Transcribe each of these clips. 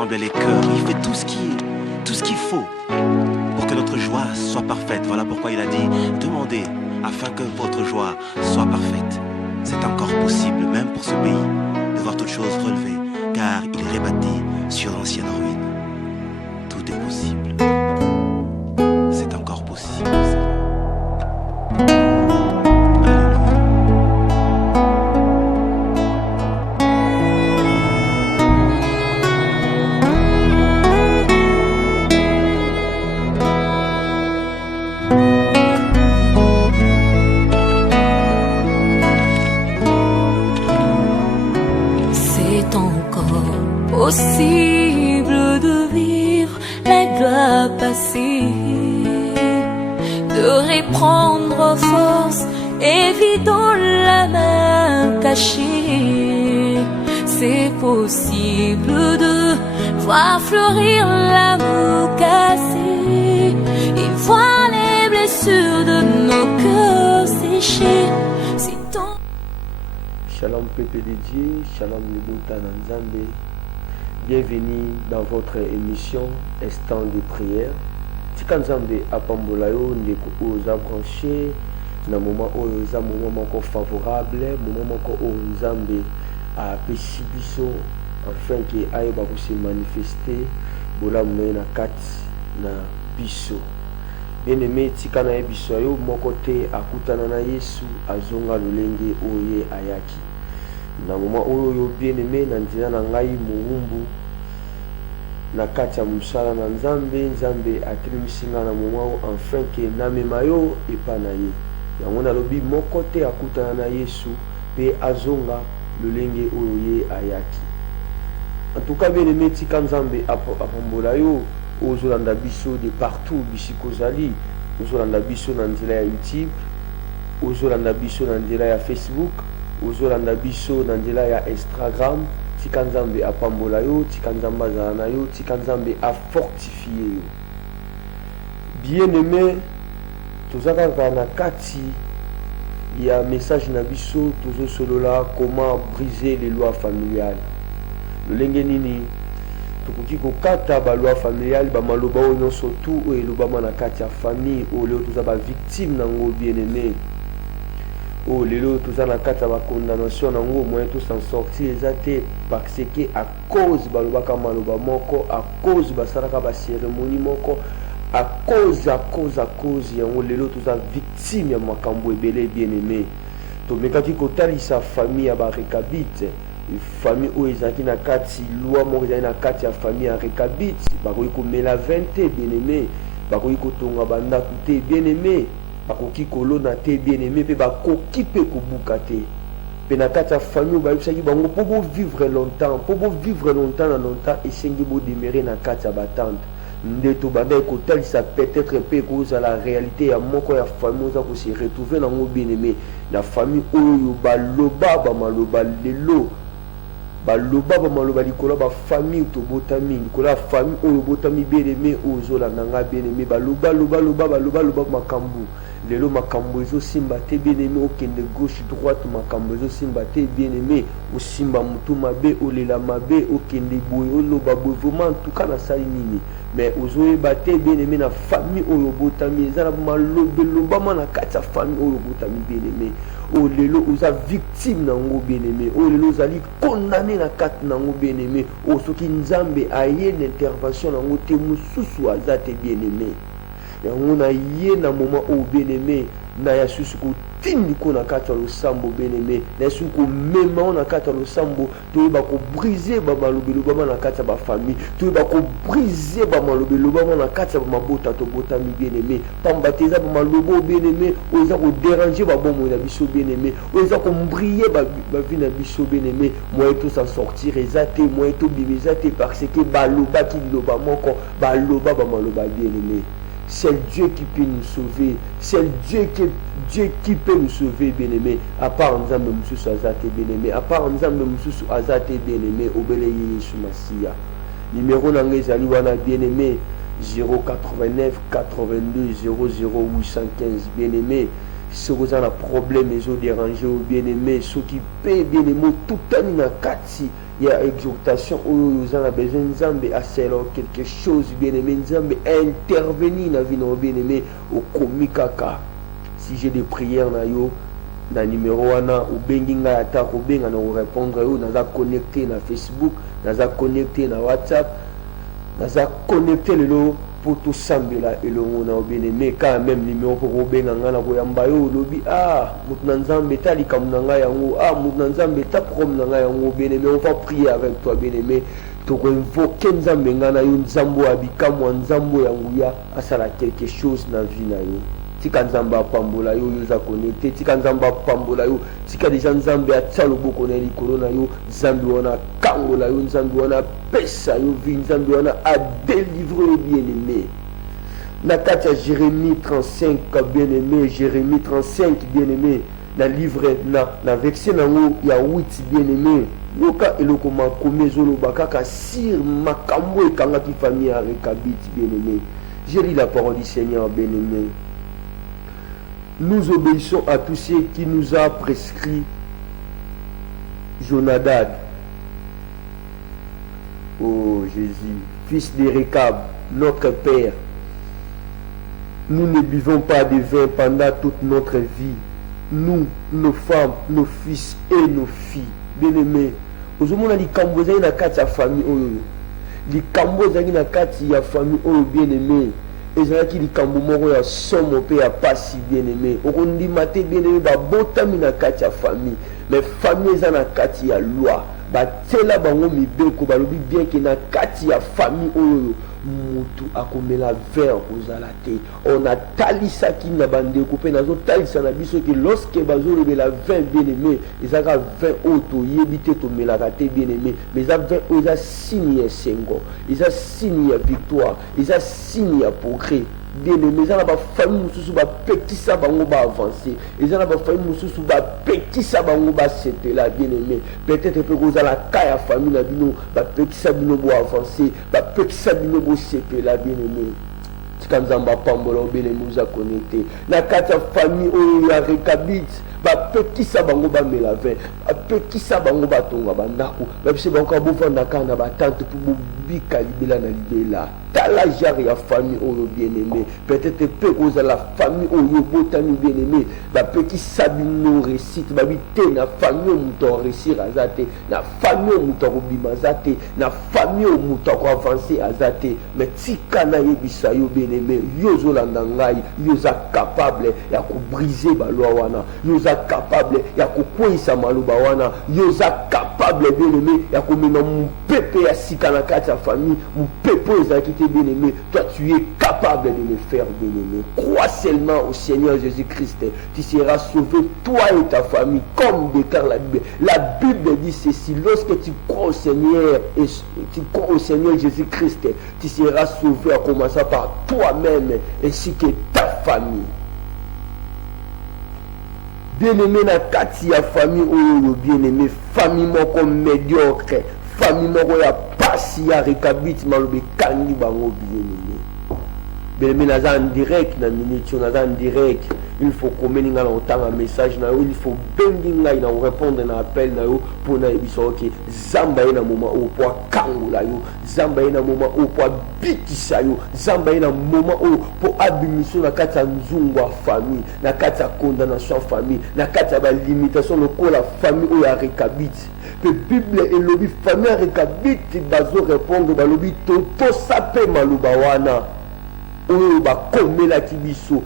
rassemble les cœurs. Il fait tout ce qu'il faut pour que notre joie soit parfaite. Voilà pourquoi il a dit, demandez afin que votre joie soit parfaite. C'est encore possible, même pour ce pays, de voir toutes choses relevées, car il est rebâti sur l'ancienne ruine. Tout est possible. C'est encore possible. Possible de vivre la gloire passée, de reprendre force, évidant la main cachée. C'est possible de voir fleurir l'amour cassé et voir les blessures de nos cœurs séchés. Si ton... Shalom peuple de Dieu, shalom le Bouta Nzambe. Bienvenue dans votre émission Instant de prière. Tika Nzambe apambolayo ndeko oza branché na moment oza moment moko favorable, moment moko Nzambe a pesi biso afin que ayeba ko se manifester bolamu na kati na biso. Bien-aimé, tika na biso yo moko te akutana na Yesu azonga lolenge oye ayaki. Na moment oyo bien-aimé na nzela na ngai muumbu na kati ya musala na Nzambe atelemisi nga na moment enfin ke namema yo epa na ye. Yango nalobi moko te akutana na Yesu pe azonga lolenge oyo ye ayaki. En tout cas bien-aimé, tika Nzambe apambola yo ozolanda biso de partout bisiko zali, ozolanda biso na nzela ya YouTube, ozolanda biso na nzela ya Facebook, ozolanda biso na nzela ya Instagram. Tika Nzambe apambola yo, tika Nzambe azala na yo, tika Nzambe a fortifié yo. Bien-aimé, tozaka na kati ya message na biso tozo solola comment briser les lois familiales. Lolenge nini tokoki kokata ba loi familiale ba maloba oyo nyonso tu oyo elobama na kati ya famille oyo leo toza ba victime nango bien-aimé. Oh lelo toza na kati ya ba condamnation nango moyen to s'en sortir ezate parce que à cause balobaka maloba moko, à cause basalaka ba cérémonie moko, à cause yango lelo toza victime ya makambo ebele bien-aimé. Tomekaki kotalisa famille ya ba Rekabite, famille oyo ezalaki na kati loi moko ezali na kati ya famille ya Rekabite, bakoki komela 20 te bien-aimé, bakoki kotonga bandako te bien-aimé, bakoki kolona te bien-aimé, pe bakoki pe kobuka te. Pe na kati ya famille bayebisaki bango po bo vivre longtemps na longtemps esengi bo demeurer na kati ya batante. Nde to banda ekotalisa peut-être pe kozala réalité ya moko ya famille oza ko se retrouver nango bien-aimé na famille oyo baloba ba maloba lelo, baloba ba maloba likolo ba famille to botami likolo ya famille oyo botami bien-aimé ozolanda nga bien-aimé baloba makambu lelo makambo ezo simba te bien-aimé, okende gauche droite makambo ezo simba te bien-aimé, osimba mutu mabe olela mabe okende boye oloba boye vraiment en tout cas na sali nini mais ozoyeba te bien-aimé na famille oyo botami eza na malobelobama na kati ya famille oyo botami bien-aimé. O lelo oza victime nango bien-aimé, o lelo ozali condamné na kati nango bien-aimé, o soki Nzambe aye na intervention nango te mosusu aza te bien-aimé. Yango na ye na moment oyo bien-aimé na ya susu kotindi ko na kati ya losambo bien-aimé, na ya susu komema na kati ya losambo toyeba kobriser bamalobelobama na kati ya bafamille, toyeba kobriser bamalobelobama na kati ya bamabota tobotami bien-aimé, pamba te eza bamalobo bien-aimé oyo eza kodéranger babomoi na biso bien-aimé, oyo eza kombriller bavi na biso bien-aimé, moyen to s'en sortir eza te, moyen tobima eza te parce que balobaki liloba moko, baloba bamaloba bien-aimé. C'est Dieu qui peut nous sauver. C'est Dieu qui peut nous sauver, bien-aimé. À part Nzambe Mususu Azate, bien-aimé. À part Nzambe Mususu Azate, bien-aimé. Obele Yesu Masia. Numéro Nangezali wana, bien-aimé. 089 82 00 815, bien-aimé. Si vous avez un problème, ils ont dérangé, bien-aimé. Ceux qui paient, bien-aimé, tout le temps, kati. il y a exhortation où nous avons besoin de faire quelque chose, bien aimé, intervenir dans la vie, bien aimé, au komikaka. Si j'ai des prières, na numéro wana ou benginga attaque ou benga na répondre ou naza connecté na Facebook, naza connecté na WhatsApp, naza connecté le pour tout sambela et le mona bien aimé quand même numéro pour benga ngana ko yamba yo lobi mutna nzambe tali kamnanga yango mutna nzambe ta prom nanga yango bien aimé, on va prier avec toi bien aimé. To invoquer nzambe ngana yo nzambo abikamwa nzambo yango ya asala quelque chose na vie na yo. Tika nzamba pambola yo yoza connecté, tika nzamba pambola yo, tika déjà nzambe atia loboko na likolo na yo, nzambe wana kangola yo, nzambe wana pesa yo vi, nzambe wana a délivré bien aimé. Na kati ya Jérémie 35 bien aimé, Jérémie 35 bien aimé, na livre na verset nango ya 8 bien aimé. Yoka eloko makome zoloba kaka sir makambo ekanga ki famille ya Rekabit bien aimé. Je lis la parole du Seigneur bien aimé. Nous obéissons à tous ceux qui nous a prescrit Jonadab, oh Jésus, fils de Rekab, notre Père. Nous ne buvons pas de vin pendant toute notre vie. Nous, nos femmes, nos fils et nos filles. Bien-aimés, aujourd'hui, les Cambodgiens na kati ya famille oyo. Les Cambodgiens na kati ya famille oyo bien-aimés. Ezalaki likambo moko ya somo pe ya pasi bien aimé okondima te bien aimé babotami na kati ya famille mais famille eza na kati ya loi batela bango mibeko balobi bien ke na kati ya famille oyo mutu akomela vin kozala te on a talisaki na bandeko mpe nazotalisa na biso ke lorsque bazolobela vin bien aimé ezaka vin oyo toyebi te tomelaka te bien aimé mais eza vin oyo eza signe ya esengo eza signe ya victoire eza signe ya progrès bien aimé eza na bafamille mosusu bapekisa bango baavancer eza na bafamille mosusu bapekisa bango basepela bien aimé peut-être mpe kozala ka ya famille na bino bapekisa bino boavancer bapekisa bino bosepela bien aimé tika nzambe apambola bien aimé oza connecté na kati ya famille oyo ya Rekabit bapekisa bango bamela vin bapekisa bango batonga bandako bapesi bango kaka bovanda kaka na batante mpo bobika libela na libela tala genre ya famille oyo bien aimé peut-être mpe kozala famille oyo botami bien aimé bapekisa bino réussite babi te na famille oyo moto akoréussir aza te na famille oyo moto akobima aza te na famille oyo moto akoavancer aza te mais tika nayebisa yo bien aimé yo ozolanda ngai yo oza capable ya kobrise balwa wana yo oza capable ya kokweyisa maloba wana yo oza capable bien aimé ya komema mopepe ya sika na kati ya famille mopepe oyo ezalaki te bien aimé toi tu es capable de le faire bien aimé crois seulement au Seigneur Jésus-Christ tu seras sauvé toi et ta famille comme déclare la Bible dit ceci lorsque tu crois au Seigneur et tu crois au Seigneur Jésus-Christ tu seras sauvé à commencer par toi-même ainsi que ta famille. Bien-aimé na kati ya famille oyo bien-aimé famille moko médiocre famille moko ya pasi ya Rekabit malobe kangi bango bien-aimé bien-aimé naza en direct na minute naza en direct il faut komeni nga na otanga message na yo il faut bengi ngai na répondre na appel na yo pour na yebiso ok zamba ye na moment oyo po akangola yo zamba ye na moment oyo po abikisa yo zamba ye na moment oyo po abimiso na kati ya nzungu ya famille na kati ya condamnation ya famille na kati ya balimitation lokola famille oyo ya Rekabit pe Bible elobi famille ya Rekabit bazo répondre balobi totosa pe maloba wana oyo bakomelaki biso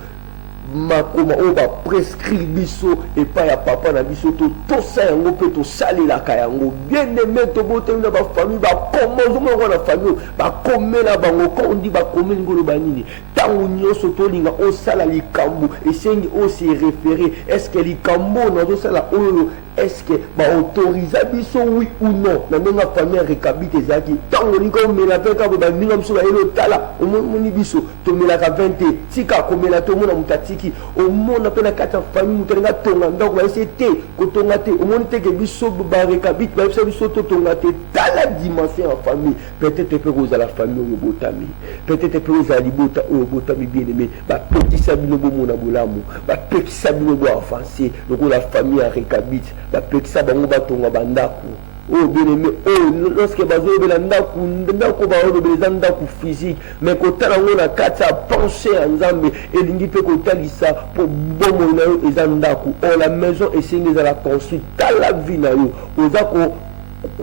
makoma oyo baprescrire biso epai ya papa na biso totosa yango mpe tosalelaka yango bien aimé tobotami na bafamille bakoma ozomona na famille bakomela bango kondi bakomeli ngolo banini ntango nyonso tolinga osala likambo esengi ose référé est-ce que likambo nazosala oyo est-ce que baautorisa biso oui ou non na ndenge ya famille ya Rekabit ezalaki ntango olinga omela mpe kaka bandinga biso bayeli otala omoni biso tomelaka 20 te tika komela te omona moto atiki omona mpe na kati ya famille moto alinga tonga ndako bayesi te kotonga te omoni teke biso baRekabit bayebisa biso totonga te tala dimension ya famille peut-être mpe kozala famille oyo botami peut-être mpe ozala libota oyo botami bien aimé bapekisa bino bomona bolamu bapekisa bino boavancer lokola famille ya Rekabit bapekisa bango batonga bandako oh bien aimé, oh lorsque bazo bela ndako ba ono bela ndako physique mais ko tala ngona kata penser en Nzambe elingi pe ko talisa pour bomo na yo eza ndako oh la maison esengi za la construire la vie na yo oza ko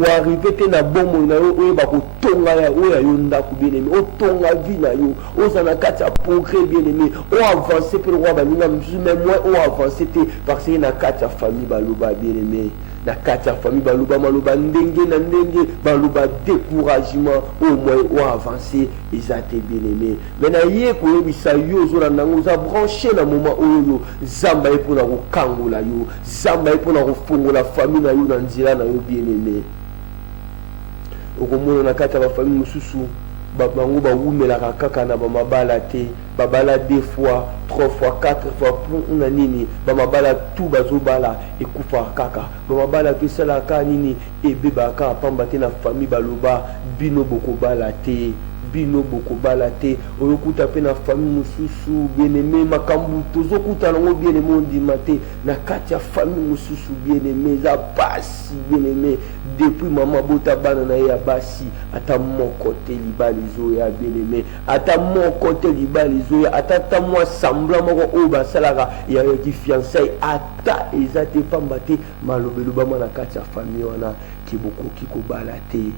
arriver te na bomo na yo oyo ba ko tonga ya oyo yo ndako bien aimé o tonga vie na yo oza na kata progrès bien aimé o avancer pe roi ba ninga même moi o avancer te parce que na kata famille baloba bien aimé na kati ya famille baluba maloba ndenge na ndenge baluba découragement au moins ou avancer ezate bien aimé mais na ye ko yebisa yo zo na nango za brancher na moment oyo zamba e pona ko kangola yo zamba e pona ko fongola famille na yo na nzira na yo bien aimé okomona na kati ya famille mususu bango bawumelaka kaka na bamabala te babala 2 fois 3 fois 4 fois pour nini bamabala tout bazobala ekufa kaka bamabala pe salaka nini ebebaka pamba te na famille baloba bino bokobala te bino bokobala te oyokuta pe na famille mususu bien aimé makambu tozokuta nango bien aimé ondima te na kati ya famille mususu bien aimé za basi bien aimé depuis mama bota bana na ye ya basi ata moko te libali zoya bien aimé ata moko te libali zoya ata ta mwa semblant moko oyo basalaka ya ki fiançailles ata eza te pamba te malobelo bama na kati ya famille wana kibokoki kobala te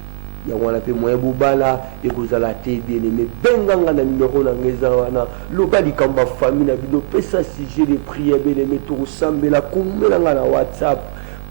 ya wana pe moyen bobala ekozala te bien aimé benganga na numéro na ngeza wana loba likamba famille na bino pesa sujet de prière bien aimé tokosambela komelanga na WhatsApp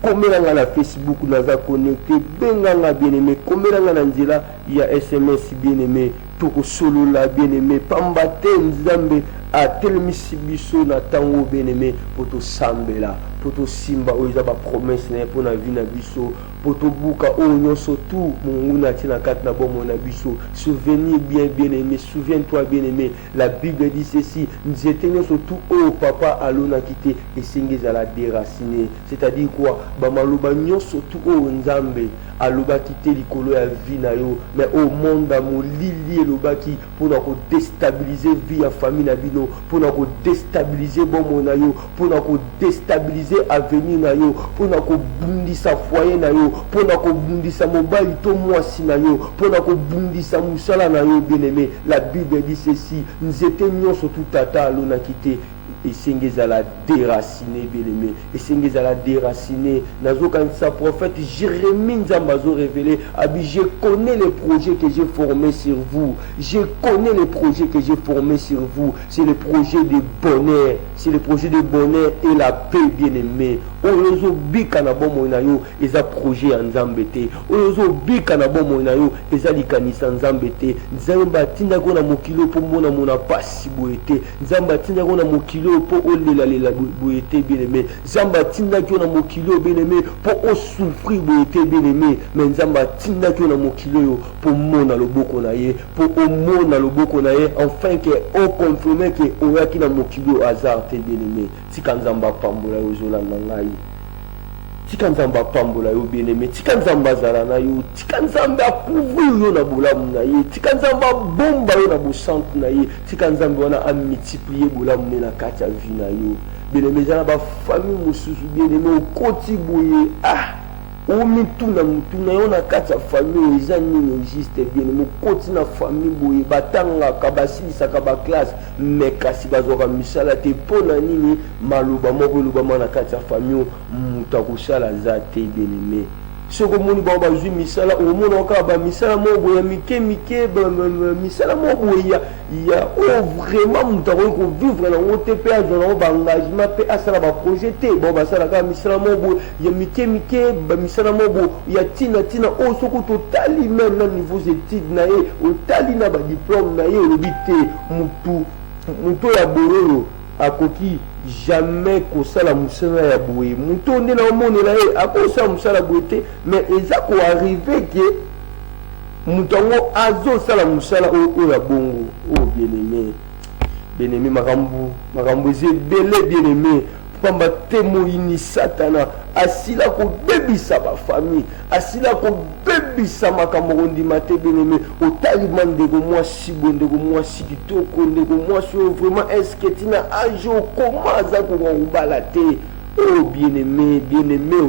komelanga na Facebook naza connecté benganga bien aimé komelanga na nzela ya SMS bien aimé tokosolola bien aimé pamba te Nzambe atelemisi biso na tango bien aimé po tosambela po tosimba oyo eza bapromese na ye mpo na vi na biso po tobuka oyo nyonso tu mongu na tie na kati na bomo na biso souvenir bien aimé souviens-toi bien aimé la Bible dit ceci nzete nyonso tu oyo papa alonaki te esengi ezala déraciné c'est-à-dire quoi bamaloba nyonso tu oyo Nzambe alobaki te likolo ya vie na yo mais au monde molili elobaki mpona kodestabiliser vie ya famille na bino mpona kodestabiliser bomo na yo mpona kodestabiliser avenir na yo mpona kobundisa foyer na yo mpona kobundisa mobali to mwasi na yo mpona kobundisa mosala na yo bien aimé la Bible dit ceci nzete nyonso tu tata alonaki te esengi ezala déraciné bien aimé esengi ezala déraciné nazokanisa prophète Jérémie Nzambe azo révélé abi je connais les projets que j'ai formés sur vous je connais les projets que j'ai formés sur vous c'est le projet de bonheur c'est le projet de bonheur et la paix bien aimé oyo ezobika na bomoi na yo eza projet ya Nzambe te oyo ezobika na bomoi na yo eza likanisa Nzambe te Nzambe atindaki na mokili mpo mona mona pasi boye te Nzambe atindaki na mokili mpo olelalela boye te bien aimé Nzambe atindaki na mokili bien aimé mpo osouffrir boye te bien aimé mais Nzambe atindaki na mokili oyo mpo mona loboko na ye mpo omona loboko na ye enfin ke oconfirme ke oyaki na mokili oyo hasard te bien aimé tika Nzambe apambola yo ozolanda ngai tika Nzambe apambola yo bien aimé tika Nzambe azala na yo tika Nzambe akouvrir yo na bolamu na ye tika Nzambe abomba yo na bosantu na ye tika Nzambe wana amultiplier bolamu ne na kati ya vie na yo bien aimé eza na bafamille mosusu bien aimé okoti boye omituna mutuna yo na kati ya famille eza nini juste bien mokoti na famille boye batangaka basilisaka baklasse me kasi bazwaka misala te mpo na nini maloba moko elobama na kati ya famille moto akosala za te bien aimé soki omoni bango bazwi misala omona kaka bamisala moko boye ya mike misala moko boye ya oyo vraiment moto akoki kovivre nango te mpe azwa nango baengagement mpe asala baprojet te bango basala kaka misala moko boye ya mike bamisala moko boye ya tina oyo soki totali meme na niveau étude na ye otali na badiplôme na ye olobi te moto ya bololo akoki jamais kosala musala ya boye moto nde na omonela ye akosala musala boye te mais eza koarrive ke moto yango azosala musala oyo ya bongo oyo bien aimé makambo eza ebele bien aimé pamba te moyini satana asila kobebisa bafamille asila kobebisa makambo kondima te bien aimé otalima ndeko mwasi boye ndeko mwasi kitoko ndeko mwasi oyo vraiment eske tina age okoma aza kokobala te Oh bien-aimé,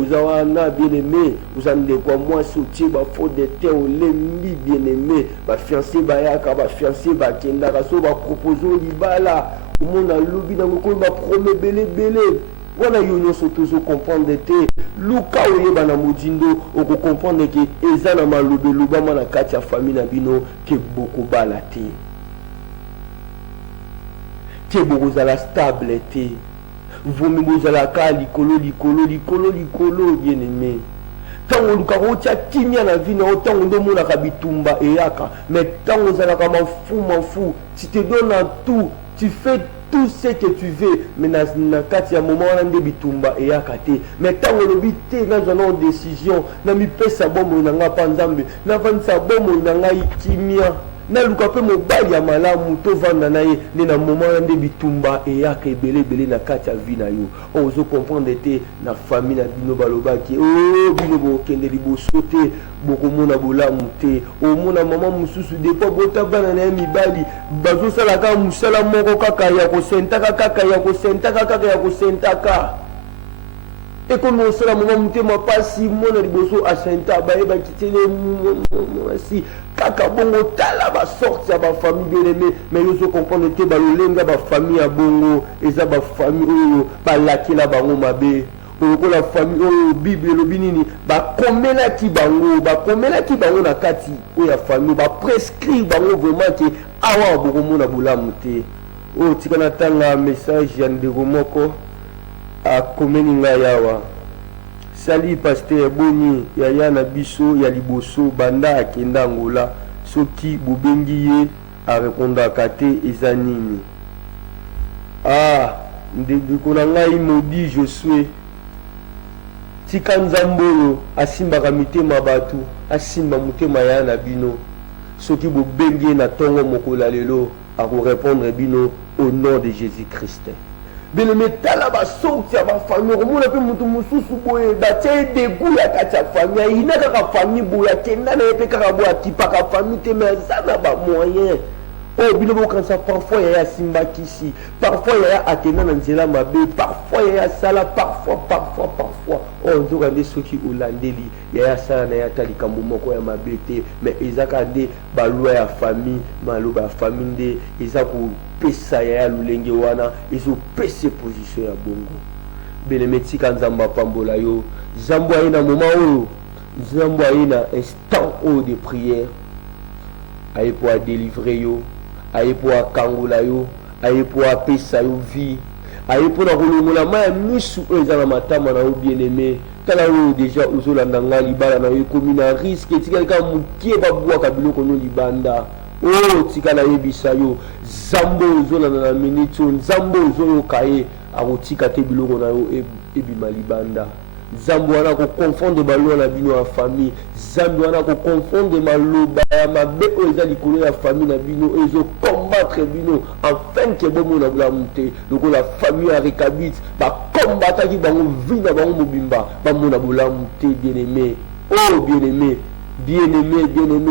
Ozawana, bien-aimé, vous en de quoi moi soutien, bah faute de terre, lembi, bien-aimé, bah fiancé, bah yaka, bah fiancé, bah kendara, so, bah proposer libala, au monde a lobby dans le coin, bah promet belé. Voilà, yo surtout comprendre te, Luka oye bana mujindo, oko comprendre que ezana malobe loba mana kati ya famille na bino, ke boko bala te. Ke boko zala stable te. Vomi bozalaka likolo bien aimé. Tango luka kotia kimia na vie na otango ndo mona ka bitumba eyaka, mais tango zalaka mafu, tu te donnes en tout, tu fais tout ce que tu veux, mais na kati ya moment wana nde bitumba eyaka te. Mais tango lobi te na zona décision, na mi pesa bomo na nga pa nzambe, na vanisa bomo na nga kimia. Na luka pe mobali ya malamu to vanda na ye ne na moment nde bitumba eyaka ebele na kati ya vie na yo. Ozo comprendre te na famille na bino balobaki oh bino bokende liboso te bokomona bolamu te. Omona mama mususu depo bota bana na mibali bazosalaka musala moko kaka ya kosentaka et comme on sera moment muté ma pasi mona liboso asenta baeba kitele si kaka bongo tala ba sorti ya ba famille bien-aimée, mais yo so comprendre te ba lolenga ba famille ya bongo eza ba famille oyo ba lakela bango mabe ko la famille oyo bible lobi nini ba komelaki bango na kati oyo ya famille ba prescrire bango vraiment que awa bokomona bolamu te. O tika na tanga message ya ndeko moko a komeni ngai yawa sali pasteur boni ya na biso ya liboso banda akenda Angola soki bobengi ye a répondaka te eza nini. Ndeko na ngai modi Josue tika nzambe oyo asimbaka mitema bato asimba motema ya na bino soki bobengi ye na ntongo mokola lelo akorépondre bino au nom de Jésus-Christ. Bien-aimé, tala ba sorti ya ba famille, komona pe mutu mususu boye batie degu ya kati ya famille, ina kaka famille boya kenda na epe kaka boya kipaka famille te mais zana ba moyen. Oh bino bo kansa parfois ya simba kisi, parfois ya atena na nzela mabe, parfois ya sala, parfois. Oh nzoka nde soki olandeli ya sala na ya talika moko ya mabe te, mais ezaka nde balwa ya famille, maloba ya famille nde ezako pesa ya lulenge wana ezopesa position ya bongo. Bien-aimé, tika nzamba pambola yo, zambo aina moment oyo, zambo aina instant oyo de prière, aye po a délivrer yo, aye po a kangola yo, aye po a pesa yo vie, aye po na kolongola maya misu oyo eza na matama na yo bien-aimé. Tala oyo déjà ozolanda nga libala na yo ekomi na risque tika lika mokie babwaka biloko no libanda. Oh tika na yebisa yo zambo ozolanda na minute oyo nzambo ozoyoka ye akotika te biloko na yo ebima libanda. Zambo wana koconfondre balwa na bino ya famille, zambo wana koconfondre maloba ya mabe oyo eza likolo ya famille na bino oyo ezokombattre bino afin ke bomona bolamu te. Lokola famille ya Rekabite bakombataki bango vi na bango mobimba bamona bolamu te. Bien-aimé, oh bien-aimé,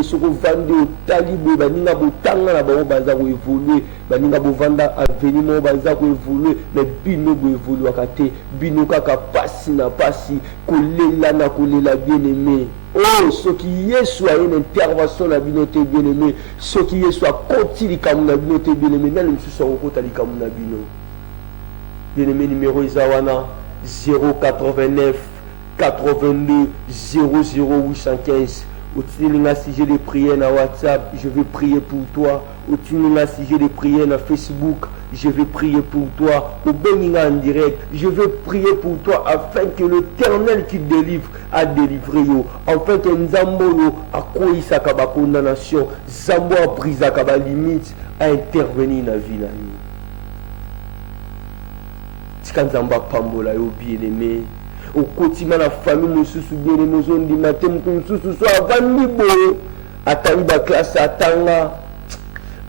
soko vandi otali boye baninga botanga na bango baza koévolue, baninga bovanda avenir moko baza koévolue, mais bino boévoluaka te, bino kaka pasi na pasi, kolela na kolela. Bien-aimé, oh soki Yesu a une intervention na bino te bien-aimé, soki Yesu a konti likambo na bino te bien-aimé, nani mosusu akokota likambo na bino. Bien-aimé, numéro eza wana 089 82 00815. Utilinga si j'ai des prières na WhatsApp, je vais prier pour toi. Utilinga si j'ai des prières na Facebook, je vais prier pour toi. Au Beninga en direct, je vais prier pour toi afin que l'Éternel qui délivre a délivré yo. Afin que Nzambo yo a koisa kaba condamnation, Nzambo a pris kaba limite, a intervenir na vie na nous. Tika Nzamba pambola yo bien-aimé. Au quotidien la famille mususu bien mozo ndi matin mususu so avandi boye atali ba classe atanga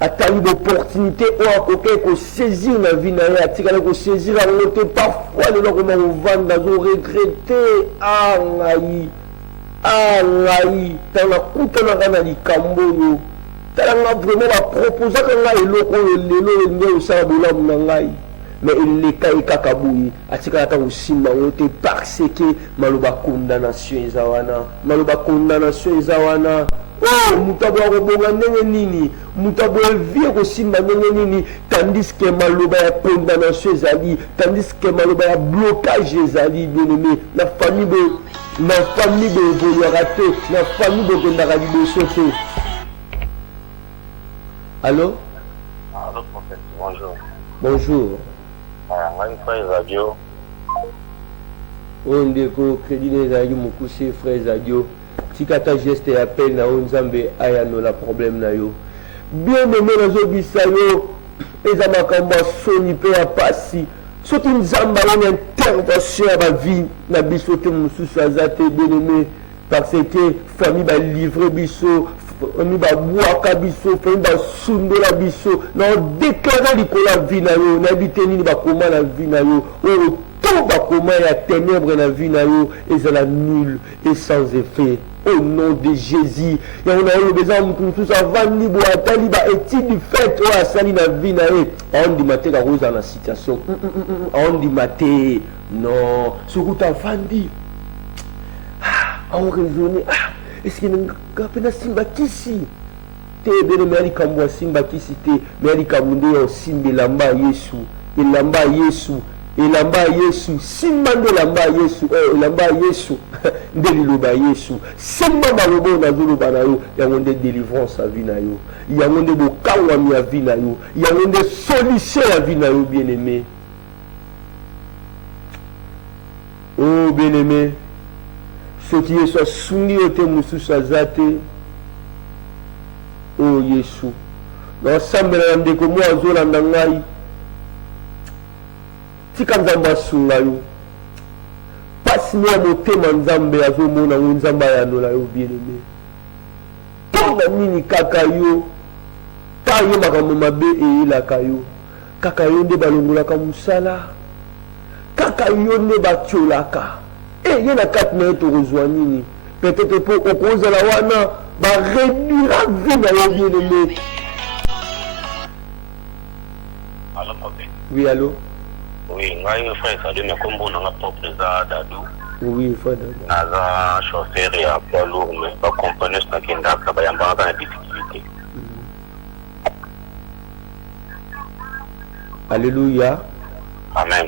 atali opportunité o akoke ko saisir na vie na ya tika ko saisir a ngote parfois le loko ma vanda zo regretter ngai tala kutana kana likambo yo tala nga vraiment la proposer ka ngai eloko lelo nde osala bolamu na ngai mais il est kakaboui atika ta usimba wote parce que maloba condamnation ezawana maloba condamnation ezawana oh mutabo akobonga ndenge nini mutabo evie kosimba ndenge nini tandis que maloba ya condamnation ezali tandis que maloba ya blocage ezali bien aimé la famille évoluera te la famille ekendaka liboso te. Allô? Allô, prophète, bonjour. Bonjour. Ngai frère radio. On ndeko crédit ezali mokuse frère radio. Tikata geste ya appel na onzambe ayano la problème na yo. Bien aimé nazo bisayo eza makambo soni pe ya pasi. Soki nzamba une intervention à ma vie na biso te mususu azate bien aimé parce que famille ba livrer biso famille ba bwaka biso famille ba sundola biso na déclarer likolo la vie na yo na bité nini ba koma la vie na yo o tout ba koma ya ténèbres na vie na yo ezala nul et sans effet. Au nom de Jésus, il y a un besoin de tout ça. Vandi boatali ba étude fait ou asali na vie na e. On dit maté la rose dans la situation. On dit maté non. Ce que tu as vandi. On raisonne. Est-ce qu'il y a un peu de simba kisi? Te bene meri kambo simba kisi te. Meri kambo yo simbe lamba Yesu. Lamba Yesu. Elamba Yesu, simande lamba Yesu, elamba Yesu, ndeliloba Yesu, simba malobo na zuluba na yo, yangonde délivrance à vie na yo, yangonde bokawami à vie na yo, yangonde solution à vie na yo bien aimé. Oh bien aimé, ce qui est soit soumis au thème mususu azate, oh Yesu, na sambela ndeko mo azolanda ngai. Tika nzambe asunga yo pasi ni ya motema nzambe azomona ngo nzambe ayanola yo bien aimé mpona nini kaka yo ta yo makambo mabe eyelaka yo kaka yo nde balongolaka mosala kaka yo nde batiolaka ye na kati na ye tokozwa nini peut-être mpo okozala wana baréduira vie na yo bien aimé. Allô, prophète. Oui, allô? Oui, ngai frère salut mais comme on a propre za Dadou. Oui, frère Dadou. Naza chauffeur ya poids lourd mais pas compagnie na kenda ka bayamba na difficulté. Alléluia. Amen.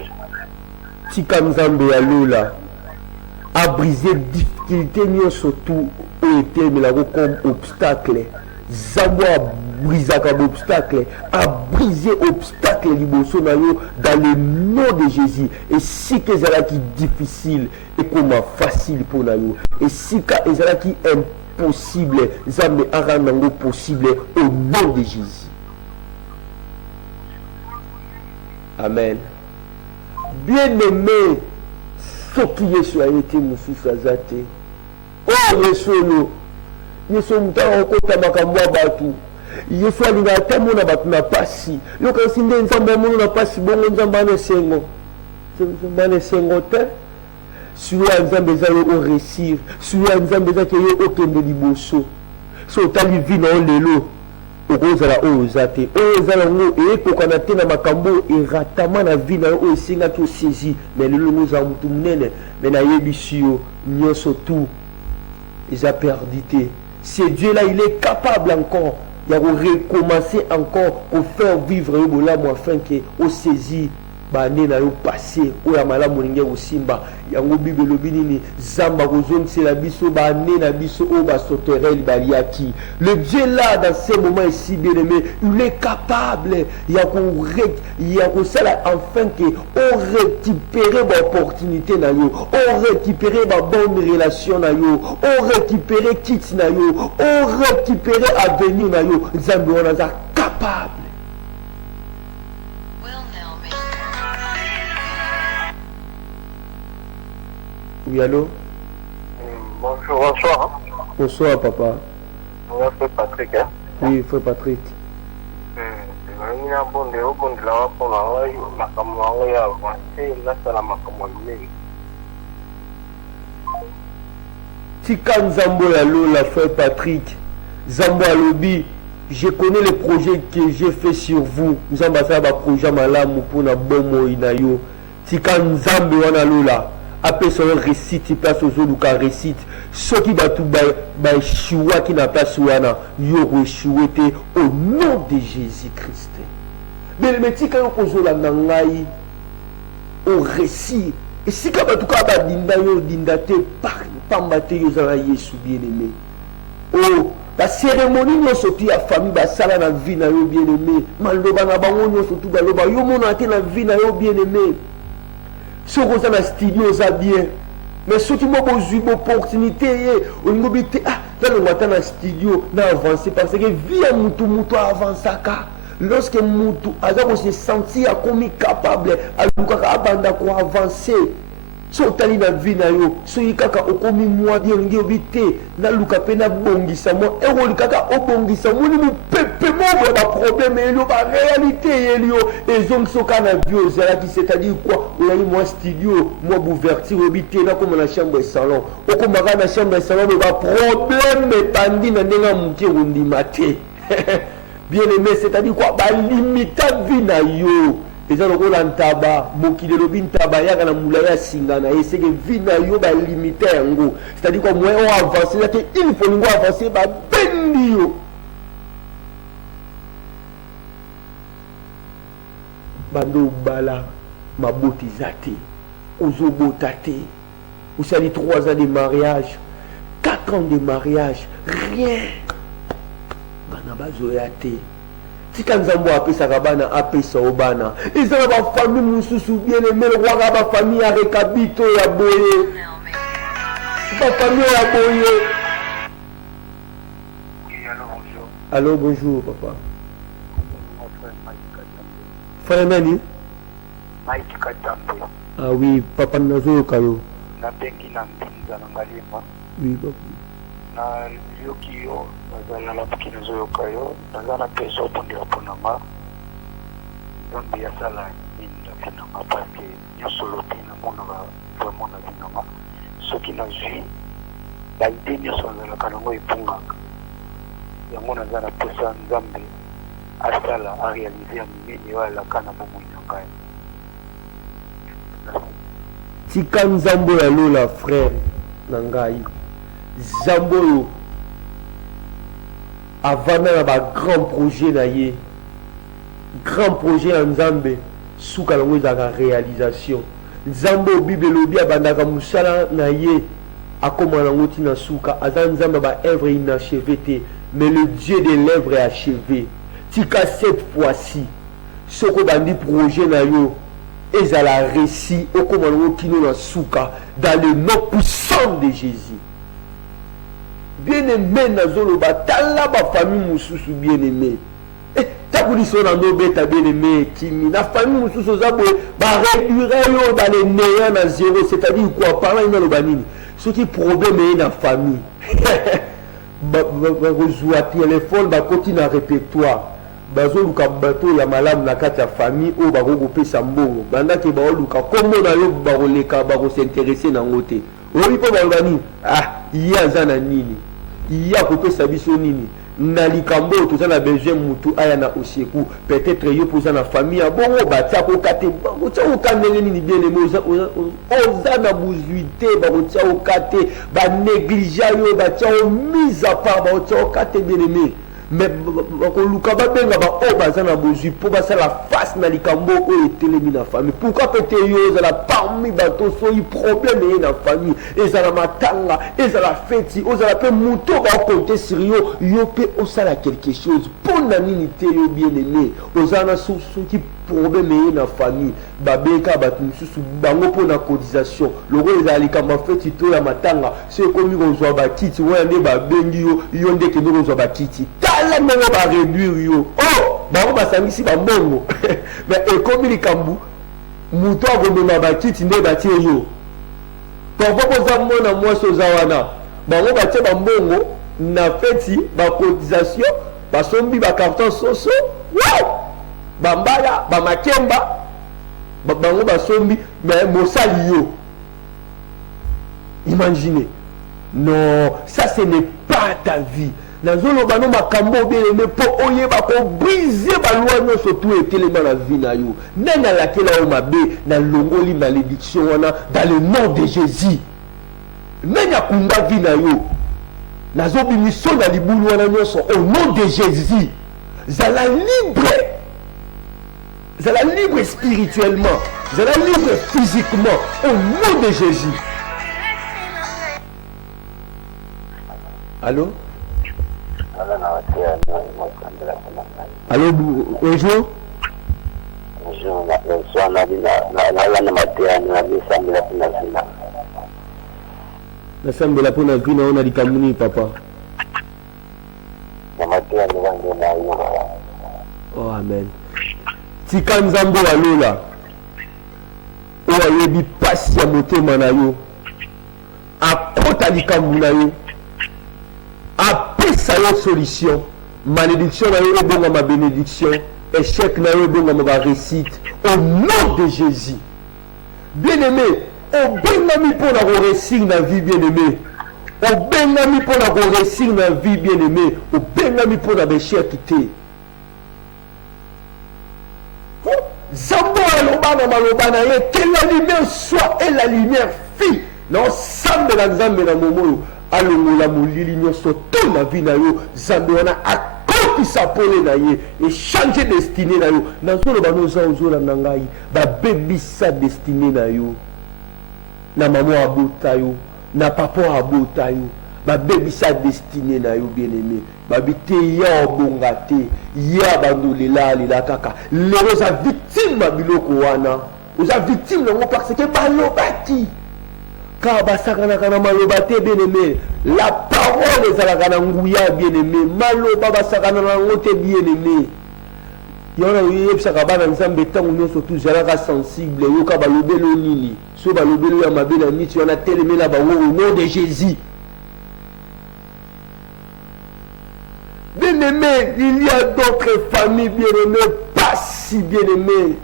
Tika nzambe ya lola a brisé difficulté nyonso tout o etemelako comme obstacle. Zambo a brisé comme obstacle, a brisé obstacle liboso na yo dans le nom de Jésus. Et si que c'est là qui difficile et comment facile pour na yo. Et si que c'est là qui impossible, zambe a rendu possible au nom de Jésus. Amen. Bien-aimé, ce qui est sur a été mususu azate. Oh Yesu Yesu mutaka okota makambo ya batu. Yesu alinga atamona batu na pasi. Yo kasi nde nzambe amono na pasi bongo nzambe ane sengo. Nzambe ane sengo te. Suyo ya nzambe eza yo o réussir. Suyo ya nzambe eza ke yo okende liboso. So otali vi na yo lelo okozala oyo oza te. Oyo eza nango eyekokana te na makambo eratama na vi na yo oyo esengaki osaisie. Mais lelo ngo ozala mutu munene. Mais nayebisi yo nyonso tout eza perdite. Ce Dieu-là, il est capable encore de recommencer encore pour faire vivre le bonheur afin que au saisi bane na yo passé o ya malamu ninge osimba yango Bible lobinini zamba kozonisi la biso bane na biso o ba soterel baliaki. Le Dieu là dans ces moments ici bien aimé, il est capable ya ko sala afin que on récupérer ba opportunité na yo, on récupérer ba bonne relation na yo, on récupérer kit na yo, on récupérer avenir na yo. Zambe on a capable. Oui, allô? Bonjour, bonsoir. Bonsoir, papa. Moi, c'est Patrick. Hein? Oui, frère Patrick. Tika nzambo ya lola, frère Patrick. Zambo alobi, je connais les projets que j'ai fait sur vous. Nous avons fait un projet malamu pour na bomo inayo. Tika nzambe wana lola. Après son récite, il place aux autres récite. Ceux qui va tout ba choua qui n'a pas wana, yo échoué au nom de Jésus-Christ. Mais le métier quand on pose la nangai au récit. Et si quand tout cas ba dinda yo dindate par pambate yo za Yesu bien-aimé. Oh, la cérémonie nous sorti à famille ba sala na vie na yo bien-aimé. Maloba na bango nous surtout ba loba yo mona te na vie na yo bien-aimé. Ce qu'on a dans le studio, ça bien. Mais ceux qui m'ont besoin d'opportunité, on m'a dit, ah, dans le studio, on a avancé parce que via Moutou avance. Lorsque Moutou a se senti comme capable, à avancer. So tali na vie na yo so yikaka okomi mwa ngi obité na luka pe na bongisa mo ero likaka obongisa mo ni pepe mo ba problème elo ba réalité elio ezong soka na bio zala qui c'est-à-dire quoi on a moi studio moi ouverture obité na comme na chambre salon okomaka na chambre salon ba problème bandi na ndenga muke rundi maté bien aimé c'est-à-dire quoi ba limita vie na yo. Les gens qui ont taba, qui ont un taba, ils ont un moulaya singana, et c'est que vie n'a pas limité. C'est-à-dire que moi, on avance, il faut nous avancer, bah, bendio. Bando bala, ma botisate, ozo botate. Vous savez, 3 ans de mariage, 4 ans de mariage, rien. Banabazoyate. Si quand Nzambo a sa rabana a sa obana, ils ont la famille Moussou bien aimé, le roi a ma famille à Rekabito et à Boye. Ma famille à Boye. Allô, bonjour papa. Frère Nani? Mike Katambo. Ah oui, papa Nazo Kayo. Na bengi na mbinza na ngalima. Oui, papa. Na yoki yo. Nazana la pikini zoyo kayo, nazana peso opundi waponama Zambi ya sala minda vinama Paske nyosolo tina mona wa mona vinama Soki na zui la ide nyoso nazana kanango ipungaka Yango nazana pesa Nzambe Asala a realize ya mimini wala kana momo inangaye Tika Nzambo ya lola frère Nangai Zambo yo avant d'avoir un grand projet naïe, grand projet en Nzambe, sous la réalisation. Nzambe Bible lobi abandaka musala naïe, a comment l'angoti na souka, azan Nzambe ba œuvre inachevée, mais le Dieu de l'œuvre est achevé. Tika cette fois-ci, ce que bandi projet naïe, et à la récit, au comment l'angoti na souka, dans le nom puissant de Jésus. Bien-aimé nazoloba tala ba famille mususu bien-aimé tabuli sona no beta bien-aimé kimi na famille mususu za boye ba réduire yo dans les néants na zéro, c'est-à-dire quoi parlant ina loba nini ce qui problème est na famille ba rejoua téléphone ba continue na répertoire bazoluka bato ya malamu na kati ya famille o ba kopesa mbongo bandaki ba oluka kombo na yo ba koleka ba ko s'intéresser na ngote oyi po ba ngani ah iya zana nini iya kopesa biso nini na likambo toza na besoin mutu aya na osieku peut-être yo poza na famille ya bongo batia kokate bakotia kokandele nini bien aimé oza na buzuité bakotia kokate banégligea yo batia o mise à part bakotia kokate bien aimé mais bakoluka babenga baoyo baza na bozwi mpo basala face na likambo oyo etelemi na famille pourquoi pete yo ezala parmi bato soki problème eye na famille ezala matanga ezala feti ozala mpe moto baokonte sur yo yo mpe osala quelque chose mpo na nini te yo bien aimé ozala na soki problème eye na famille babeka bato mosusu bango mpo na cotisation lokola ezala likambo ya feti to ya matanga so ekomi kozwa bakiti wana nde babengi yo nde kende kozwa bakiti tala ndenge baréduire yo oh bango basangisi bambongo mais ekomi likambo moto akomema bakiti nde batie yo parfois koza mona mwasi oza wana bango batie bambongo na feti bacotisation basombi bacarton soso wow! Bambala, bamakemba, bango basombi, mais mosali yo. Imaginez. Non, ça ce n'est pas ta vie. nazoloba no makambo bien-aimé mpo oyeba kobrise balwa nyonso tu etelema na vie na yo ndenge alakela yo mabe nalongoli malédiction wana dans le nom de Jésus ndenge akunda vie na yo nazobimiso na libulu wana nyonso au nom de Jésus zala libre spirituellement zala libre physiquement au nom de Jésus. Allô? Allô, bonjour. Nasambela pona vina ona likamuni papa. Oh amen. Tika nzambo alola. O ayebi pasi ya motema na yo. Akota likambu na yo. Apesa yo solution. Malédiction na yo ebonga ma bénédiction. Échec na yo ebonga ma réussite. Au nom de Jésus. Bien-aimé, obengami mpona koréussir na vie bien-aimé. Obengami mpona koréussir na vie bien-aimé. Obengami mpona béchec te. Zambo aloba na maloba na ye, que la lumière soit et la lumière fille. Non, sambe na nzambe na momo alongola molili nyonso to na vie na yo. Zambe wana akopisa pole na ye et changer destinée na yo. Nazoloba no za ozola na ngai babebisa destinée na yo. Na maman abota yo, na papa abota yo, babebisa destinée na yo bien-aimé. Babite ya obonga te, ya bandolela lela kaka. Lelo za victime babiloko wana. Oza victime nango parce que balobati. Ka basakana kana maloba te bien-aimé. La parole ezalaka na nguya bien-aimé. Maloba basakana nango te bien-aimé. Yona yebisaka bana nzambe ntango nyonso tozalaka sensible yoka balobelo nini so balobelo ya mabe na niti wana telemela bango au nom de Jésus. Bien-aimé, il y a d'autres familles bien-aimées, pas si bien-aimées.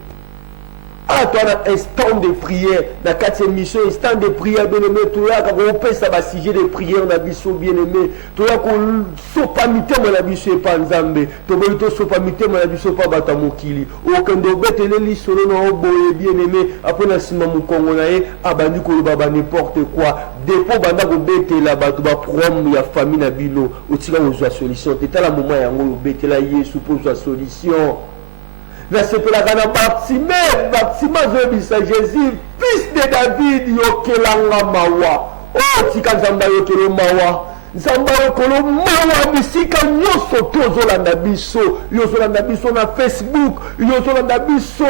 Ah, toi, un instant de prière, dans 4 émissions, instant de prière, bien-aimé, tu as qu'on peut ça va sujet de prière, on a vu bien-aimé. Tu as qu'on sopamité, on a vu ce pas nzambe. Tu as qu'on sopamité, on a vu ce pas batamokili. Aucun de bête, les solo non boye bien-aimé. Après, on a si mon Congo naé, abandi ko baba n'importe quoi. Dépôt banda ko bête là-bas, tu vas prom ya famille na bino. Au tika on joue solution. T'es là moment yango bête là yé suppose la solution. Mais c'est pour la gana Bartimée zobisa Jésus, fils de David, yokelanga mawa. Oh, tika nzamba yokelo mawa. Nzamba yokelo mawa bisika nyoso tozolanda biso. Yozolanda biso na Facebook, yozolanda biso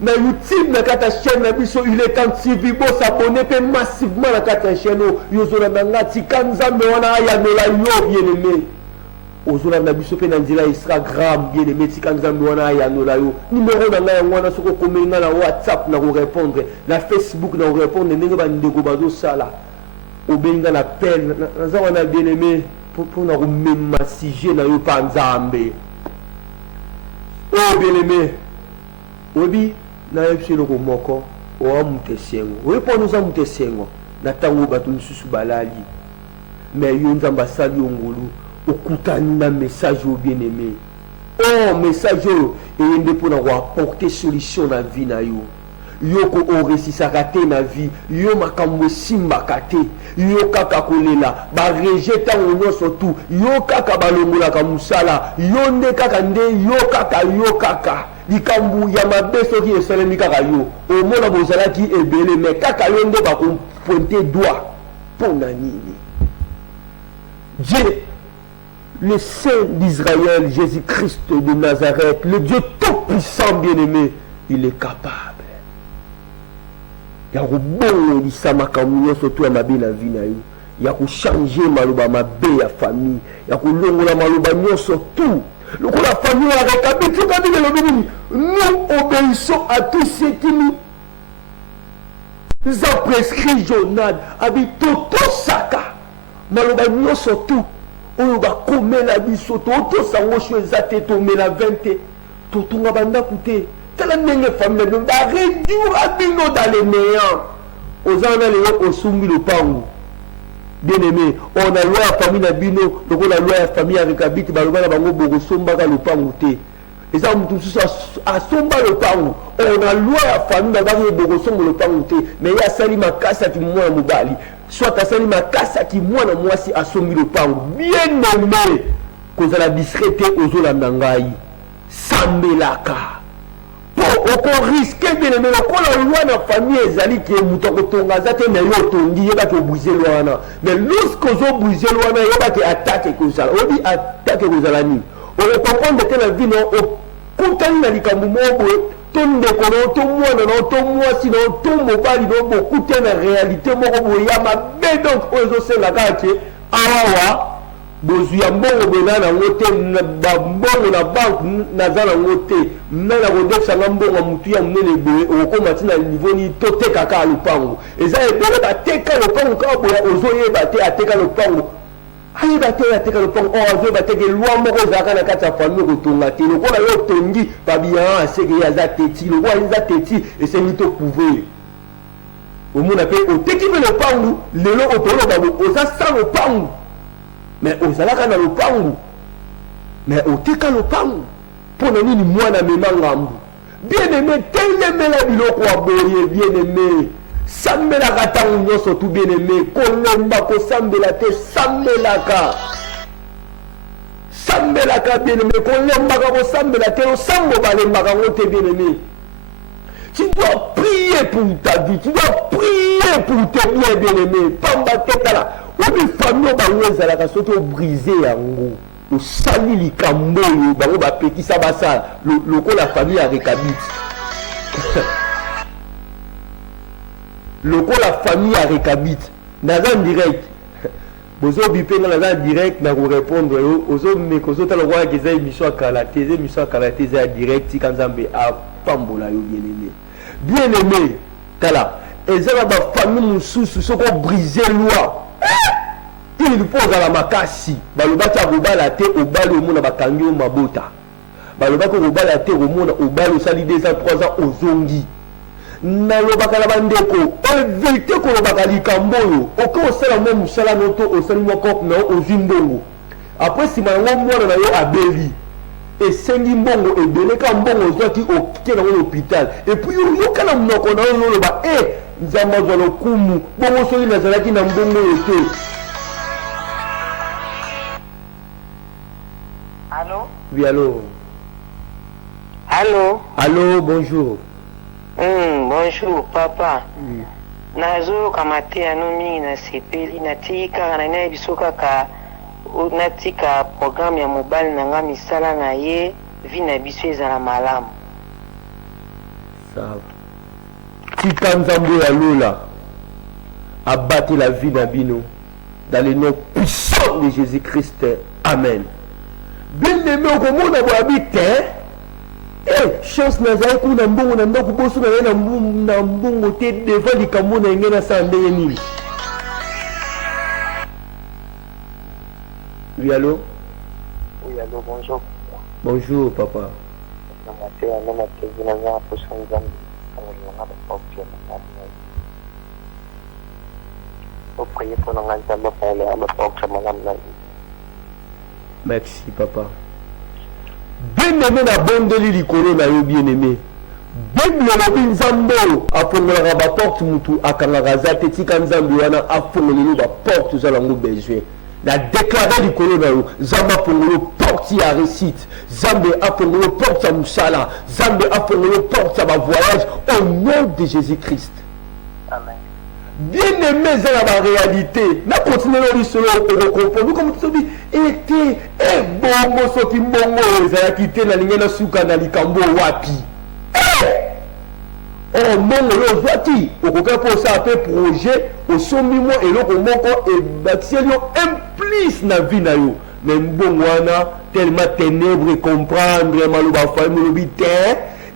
na YouTube, na kata chaîne na biso. Il est temps TV bo s'abonner pe massivement na kata chaîne. Yozolanda nga tika nzambe wana ayanola yo bien-aimé. Ozolanda biso pe na nzela Instagram bien-aimé tika nzambe wana yanola yo. Numéro na nga yango wana soko komenga na WhatsApp na ko répondre, na Facebook na ko répondre ndenge ba ndeko bazo sala. Obenga na peine naza wana bien-aimé pour na ko mema sujet na yo pa nzambe. Oh bien-aimé. Obi na yepselo ko moko o amutesengo. O epo nous amutesengo na tango batu nsusu balali. Mais yo nzamba sali ongulu. Okutani na message au bien-aimé. Oh message et pour apporter solution na vie na yo. Yo ko oresisaka te na vie. Yo makambo simbaka te. Yo kaka kolela ba rejeta nyonso tu. Yo kaka balongola ka musala. Yo nde kaka nde yo kaka. Likambu ya mabe soki esalemi kaka yo. Omona bozalaki ebele mais kaka yo nde ba ko pointer doigt. Pona nini? Dieu, le Saint d'Israël, Jésus-Christ de Nazareth, le Dieu tout-puissant bien-aimé, il est capable. Il y a un bon lisama kamunyo surtout à ma vie na vie na yo. Il y a changer maloba ma be ya famille. Il y a longola maloba nyo surtout. Le coup la famille a récapitulé nous obéissons à tous ceux qui nous ont prescrit Jonad. Habito tout saka. Maloba nyo surtout. On va comer la biso to sango choisa te to me la 20 to tunga banda coûter tala nenge famille no da réduire abino dans les néants aux ana le osumbi le pango bien aimé on a loi ya famille na bino lokola loi ya famille ya rekabiti baloba na bango bokosombaka lopango te eza mutu mosusu asomba lopango on a loi ya famille na bango bokosomba lopango te mais ye asali makasi ati mwana mobali soit asali makasi ati mwana mwasi asombi lopango bien aimé kozala discret te ozolanda ngai sambelaka po okoriske bien aimé lokola loi na famille ezali ke moto akotonga aza te na yo otongi yebaki obrise loi wana mais lorsque ozobrise loi wana yebaki atake kozala obi atake kozala nini okokomprendre te na vie na okutani na likambo moko boye to ndeko na to mwana na to mwasi na to mobali na bokute na réalité moko boye ya mabe donc oyo ezosenga kaka ke awawa bozwi ya mbongo boye na nango te bambongo na banke naza nango te me na kodefisanga mbongo ya motu ya monene boye okokoma ntina niveau nini toteka kaka lopango eza ebele bateka lopango kaka boye ozoyeba te ateka lopango ayeba te ateka lopango oyo azoyeba teke lwa moko ezalaka na kati ya famille kotonga te lokola yo otongi babiyanga aseke ye aza teti lokola eza teti esengi tocouvrir omona mpe oteki mpe lopango lelo otoloba oza sa lopango mais ozalaka na lopango mais oteka lopango mpo na nini mwana amema ngambu bien aimé telemela biloko ya boye bien aimé sambelaka ntango nyonso tu bien aimé kolemba kosambela te sambelaka sambelaka bien aimé kolembaka kosambela te osambo balembaka ngo te bien aimé tu dois prier pour ta vie tu dois prier pour tes biens bien aimé pamba te kala obi famille bango ezalaka soki obrise yango osali likambo oyo bango bapekisa basala lokola famille ya rekabiti lokola famille ya rekabiti naza direct bozobi mpe nga naza direct na korépondre yo ozomeka ozotala okoyaka eza émission ya kala te eza émission ya kala te eza ya direct tika nzambe apambola yo bien aimé bien aimé tala eza na bafamille mosusu soki obrise loi il mpo ozala makasi balobaki akobala te obali omona bakangi yo mabota balobaki okobala te omona obali osali 2 ans 3 ans ozongi nalobaka na bandeko evite kolobaka likambo oyo oke osala mwa mosala no to osali mwa cope na yo ozwi mbongo apres nsima yango mwana na yo abeli esengi mbongo ebele ka mbongo ozwaki okike nango na hôpital epuis yoyoka na monoko na yo oloba nzambe azwa lokumu bongo soki nazalaki na mbongo oyo te. Allô? Oui, allô? Allô? Allô, bonjour. Bonjour, papa. Oui. Nazo kamate ano mingi na sepeli natika na ina biso kaka natika programme ya mobile nanga misala na ye vi na biso ezala malamu. Sawa. Tika nzambo ya lola abattre la vie na bino dans le nom puissant de Jésus-Christ. Amen. Bien aimé okomona boabi te chance nazali kuna mbongo na ndako boso na mbongo te devant likambo na ngena nasala ndenge nini. Oui, allô? Oui, allô, bonjour. Bonjour, papa. Merci, papa. Bien aimé na bondeli likolo na yo bien aimé. Bible lobi nzambe afongolaka baporte mutu akangaka za te tika nzambe wana afongoleli baporte oza nango besoin. Na déclaré likolo na yo nzambe afongoli porte ya réussite, nzambe afongoli porte ya mosala, nzambe afongoli porte ya bavoyage au nom de Jésus-Christ. Amen. Bien aimé ça la réalité. Na continuer le solo pour comprendre comme tu dis était bongo soki mbongo ezala kité na lingena suka na likambo wapi. Mbongo yo zwati okoka po ça fait projet osombi mo eloko moko e batielio implice na vie na yo. Mais mbongo wana tellement ténèbres comprendre maloba famille lobité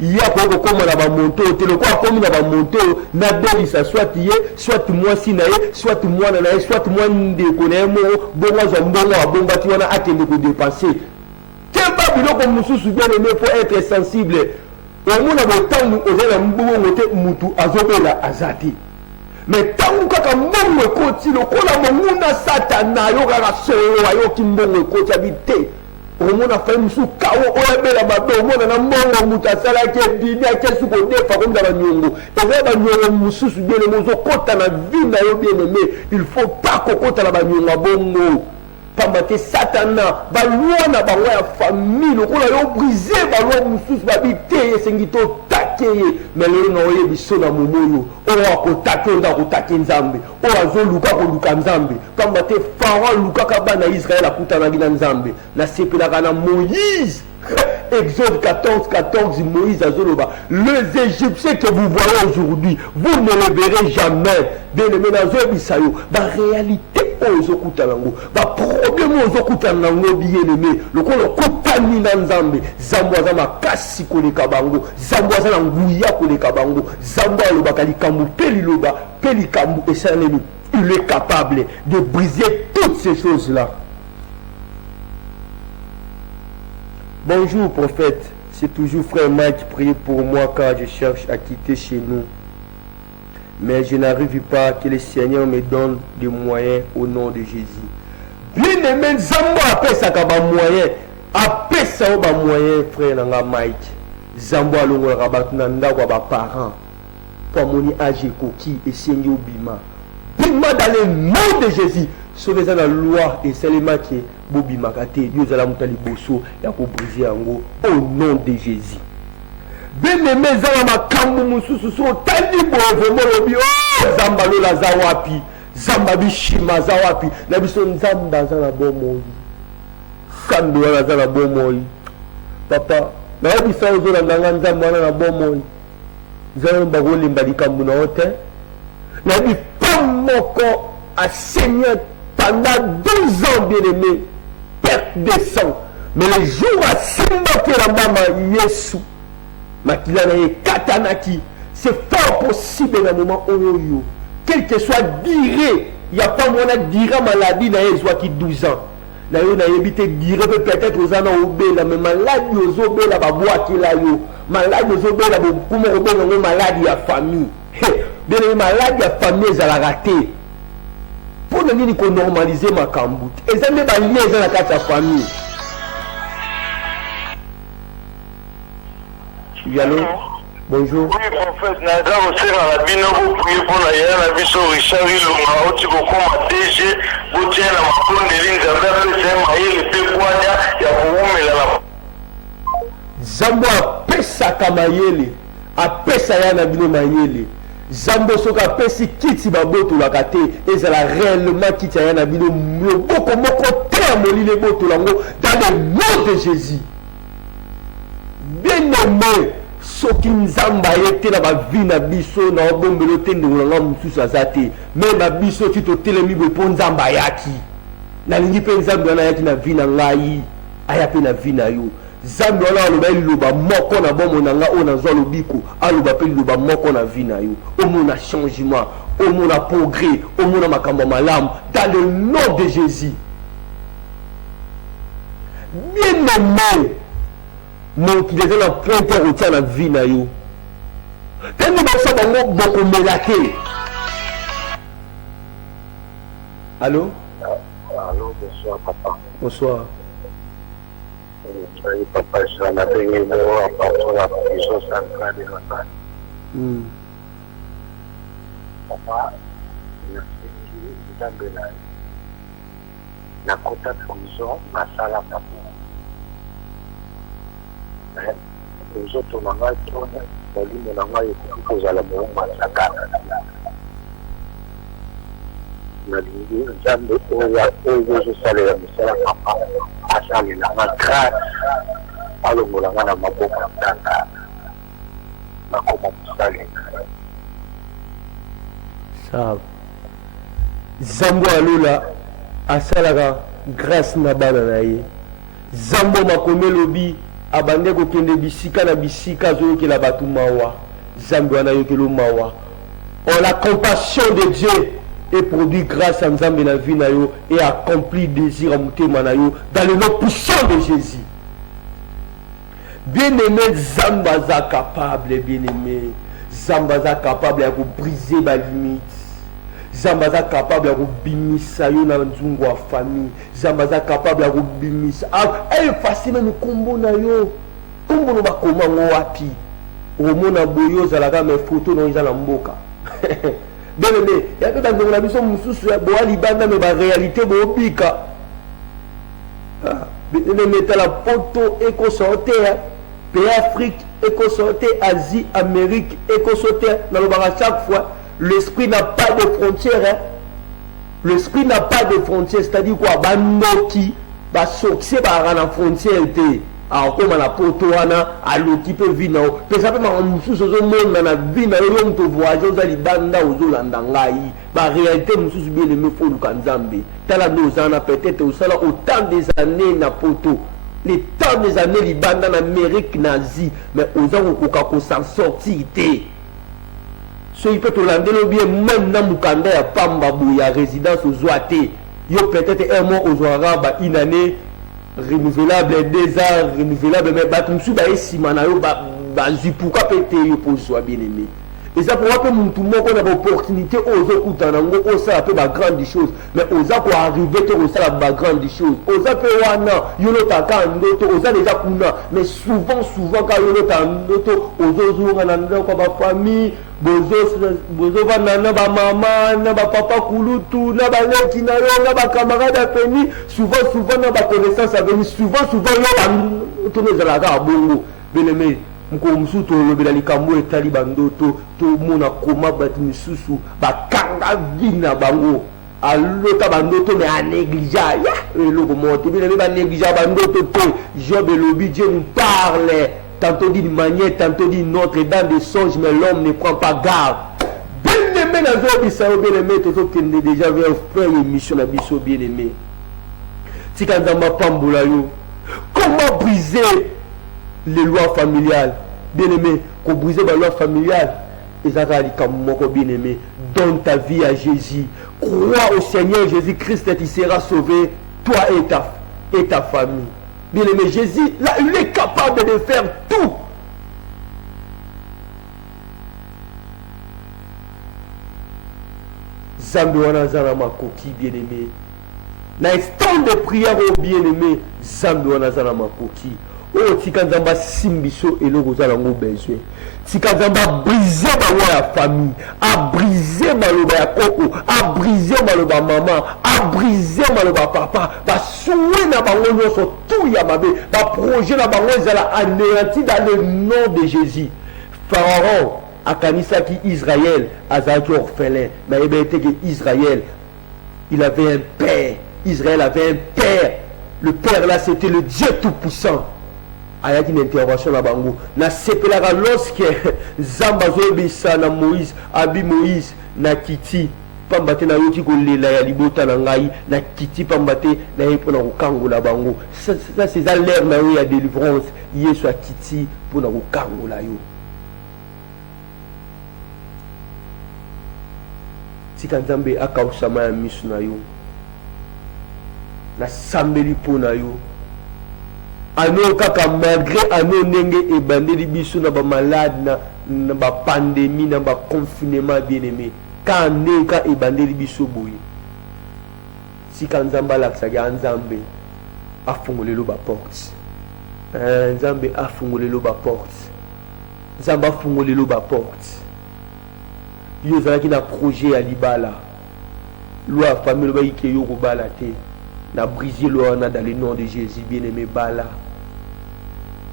ya koko koma na ba monto te le kwa komi na ba monto na belisa soit ye soit mwasi na ye soit mwana na ye soit mwande ko na mo bonga za mbongo abonga ti wana akende ko dépenser kemba biloko mususu bien aimé faut être sensible au mona botangu ozala mbongo te mutu azobela azati mais tangu kaka mbongo ekoti lokola monguna satana yo kaka solo ayoki mbongo ekoti abite omona fai musu kawo oyo abela mabe omona na mbongo moto asalaki ebimi akesi kodefa komida banyongo eza banyongo mosusu bien-aimé ozokota na vie na yo bien-aimé il faut pas kokota na banyongo ya bongo pamba te satana balwa na bango ya famille lokola yo brise balwa mosusu babi te esengi totake ye me lelo na oyebi so na momo oyo akotake oyo nde akotake nzambe oyo azoluka koluka nzambe pamba te Pharaon lukaka bana Israel akutanaki na nzambe nasepelaka na Moïse. Exode 14, Moïse azoloba, les Égyptiens que vous voyez aujourd'hui, vous ne les verrez jamais. Bien-aimé dans Zobisayo, la réalité aux Okutanango, la problème aux Okutanango, bien-aimé, le Kotani Nanzambe, Zamboazama Kassi Kolekabango, Zamboazana Ngouya Kolekabango, Zamboa le Bakali Kambu, Peliloba, Pelikambu, et ça, il est capable de briser toutes ces choses-là. Bonjour prophète, c'est toujours frère Mike, priez pour moi car je cherche à quitter chez nous. Mais je n'arrive pas, que le Seigneur me donne des moyens au nom de Jésus. Bien aimé, Zambo appelle ça comme un moyen. Appelle ça comme un moyen, frère Nanga Mike. Zambo a l'ongo rabatunanda ou parents. Pour mon âge coquille et Seigneur Bima. Bima dans le nom de Jésus. Sauvez la loi et seulement qui Bobi Makate, Dieu a la montali bosso, et à briser en gros, au nom de Jésus. Ben aimé Zama Kambu Moussou, Tandi Bovo, Morobi, oh, Zambalo la Zawapi, Zambabi Shima Zawapi, Nabison Zamba Zana Bomoi, Kando la Zana Bomoi, Papa, Nabi Sao Zola Nangan Zamba la Bomoi, Zamba Goli Mbali Kambu na Hotel, Nabi Pamoko a saigné pendant 12 ans, bien-aimé, perte de sang. Mais les jours à Simba Kerambama Yesu, Makilana et Katanaki, c'est fort possible dans le moment où quel que soit diré, il n'y a pas moyen de dire maladie dans les qui 12 ans. Là, on a évité de dire peut-être aux années au bé, mais maladie aux obés, la boîte qui là, maladie aux obés, la boîte, maladie à famille. Bien les maladies à famille, elles ont raté. Pour nous dire qu'on normalise ma camboute. Et ça n'est pas lié à la carte à famille. Oui, allô? Bonjour. Oui, prophète, Nada, aussi, dans la bino, vous priez pour la yéra, la biso, Richard, Ilunga, Oti, Bokoma, DG, Boutien, la Macron, de l'Inzamba, PCM, Aïe, le Pépoania, Yaboum, et la Zambo a pesa kamayele, a pesa yana bino mayele. Zambo soka pesi kiti baboto la kate, et ça la réellement kiti yana bino, beaucoup moko terme les boto lango, dans le nom de Jésus. Bien aimé, soki nzamba yete na ba vie na biso na obombelo tende ngolanga mususu azate, même na biso ti to telemi bo po nzamba yaki. Na lingi pe nzamba na yaki na vie na ngai, aya pe na vie na yo. Zambi wana aloba liloba moko na bomo na nga o na zwa lobiko, aloba pe liloba moko na vie na yo. Omona changement, omona progrès, omona makambo malamu dans le nom de Jésus. Bien aimé, mon qui était la pointe au la vie na yo. Quand nous avons beaucoup mélaqué. Allô? Allô, bonsoir papa. Bonsoir. Papa, je suis en train de la prison centrale de Rwanda. Papa, merci de la côte de prison, ma salle à papa. Nous autres, on a tourné, on a écouté à la maison, on a Nzambe oyo ezosalela misala papa asalelanga grâce alongolanga na maboko ya tata nakoma mosalenga sawa. Zambo alola asalaka grâce na bana na ye. Zambo makomi elobi abande kokende bisika na bisika azoyokela bato mawa. Zambo wana ayokela mawa. On la compassion de Dieu et produit grâce à Nzambe na vie na yo et accompli désir à mutema na yo dans le nom puissant de Jésus. Bien-aimé, Zambaza capable, bien-aimé, Zambaza capable de briser ma limite. Zamba za capable ya kubimisa yo na nzungu wa famille. Zamba za capable ya kubimisa. Facile ni kombo na yo. Kombo no bakoma ngo wapi. Omona boyo zalaka me photo no izala mboka. Bele ya ko dans la mission mususu ya boali banda me ba réalité bo bika. Bele metala la poto eko sortir pays Afrique eko sortir Asie Amérique eko sortir na lo ba chaque fois. L'esprit n'a pas de frontières. Hein? L'esprit n'a pas de frontières. C'est-à-dire quoi? Bandoki, sortir par la frontière. Alors, comme la potoana, à l'occupé vina. Mais ça peut m'en sur le monde, dans la vie, dans le monde, voyager aux Alibanda, aux Olandangaï. La réalité, nous bien aimé pour le Kanzambe. T'as la dosana, peut-être, autant des années, na poto. Les temps des années, Libanda, en Amérique nazie. Mais aux gens, on s'en sortir. So il peut te rendre le bien même dans Mukanda ya Pamba Bouya résidence aux Ouate. Yo peut-être un mois aux Arabes une année renouvelable 2 ans renouvelable mais batumsu ba esimana yo ba pourquoi pété yo pour soi bien aimé. Et ça pour que tout le monde a l'opportunité aux autres nango au ça peut ba grande chose mais aux a pour arriver to ça ba grande chose. Aux a peut wana yo no taka ndoto aux a déjà kuna mais souvent quand yo no ta ndoto aux autres na ndako ba famille bozo banana ba mama na ba papa kulutu na ba leki na yo na ba camarade à peni souvent na ba connaissance avec souvent yo ba to ne zala ka bongo bien-aimé mko to lobela likambo etali bandoto to mona koma bat misusu ba kanga vina bango alota bandoto mais à négliger ya eloko monte bien-aimé ba négliger bandoto to Job et Lobi Dieu nous parle. Tantôt d'une manière, tantôt d'une autre, dans des songes, mais l'homme ne prend pas garde. Bien-aimé, dans un bissau, bien-aimé, tout ce qui est déjà vers frère et mission à bissau, bien-aimé. Si quand on m'a pamboula, comment briser les lois familiales? Bien-aimé, qu'on brise les lois familiales, et ça va aller comme moi, bien-aimé. Donne ta vie à Jésus. Crois au Seigneur Jésus-Christ et tu seras sauvé, toi et ta famille. Bien-aimé, Jésus, là, il est capable de faire tout. Zambi wana zana makoki, bien-aimé. Na instant de prière, oh bien-aimé, Zambi wana zana makoki. Oh, tika nzamba simbiso et le rozala ngo besoin. Tika nzamba briser ba famille, a briser maloba ya koko, a briser maloba maman, a briser maloba papa, ba soué na bango nyonso tout ya mabe, ba projet na bango ezala anéanti dans le nom de Jésus. Pharaon akanisaki Israël azaki orphelin, mais il était que Israël il avait un père, Israël avait un père. Le père là c'était le Dieu tout-puissant. Ayaki une intervention na bango na sepelaka lorsque Zamba zoyebisa na Moïse abi Moïse na kiti pambate na yoki kolela ya libota na ngai na kiti pambate na ye mpona kokangola bango ça c'est l'air na yo ya délivrance Yesu a kiti mpona kokangola yo tika Nzambe akausama ya miso na yo na sambeli mpona yo ano kaka malgré ano nenge ebandeli biso na ba malade na ba pandémie na ba confinement bien-aimé ka neka ebandeli biso boye sika Nzamba laksaki Nzambe afungolelo ba porte Nzambe afungolelo ba porte Nzamba afungolelo ba porte yo zalaki na projet ya libala loi famille ba yike yo ko bala te na briser loi na dans le nom de Jésus bien-aimé bala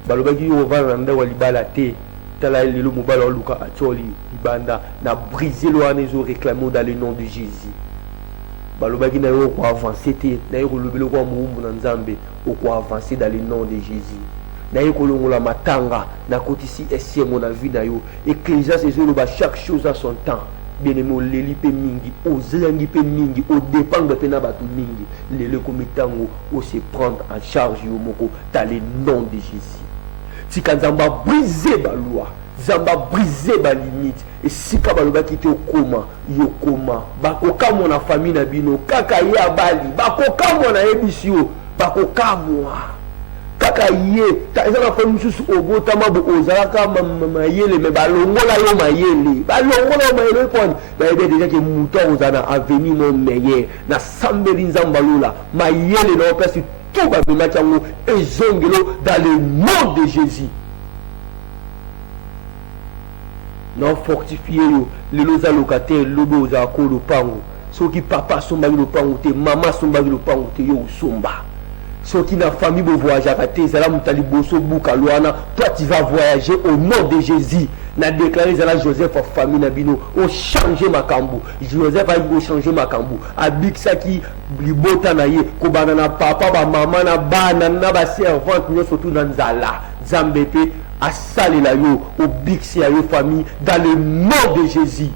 balobaki yo vana nda wa libala te tala lelo mobala luka atoli libanda na briser loi na zo réclamer dans le nom de Jésus balobaki na yo ko avancer te na yo lobelo ko muumbu na Nzambe o ko avancer dans le nom de Jésus na yo ko longola matanga na kotisi essier mon vie na yo Ecclésiaste ezoloba chaque chose à son temps bien-aimé oleli pe mingi ozelangi pe mingi o dépendre pe na bato mingi lelo komitango o se prendre en charge yo moko dans le nom de Jésus tika Nzamba briser ba loi Nzamba briser ba limite et sika balobaki te okoma yo koma bakokamwa na famille na bino kaka ye abali bakokamwa na yebisi yo bakokamwa kaka ye eza na fa mususu obotama bo ozalaka mayele me balongola yo mayele kwani bayebi déjà que muto ozana avenir no meilleur na sambeli nzamba lola mayele na opesi tout babemaki yango ezongelo dans le nom de Jésus. Non fortifié yo lelo za locataire lobo za ko lopango soki papa somba lopango te mama somba lopango te yo somba soki na famille bo voyager te zala mutali boso buka loana toi tu vas voyager au nom de Jésus. Na déclaré zala Joseph en famille na bino o changer makambu Joseph a go changer makambu abiksa ki libota na ye ko banana papa ba mama na bana na ba servante nyo surtout na nzala zambepe asalela yo obiksi ya yo famille dans le nom de Jésus.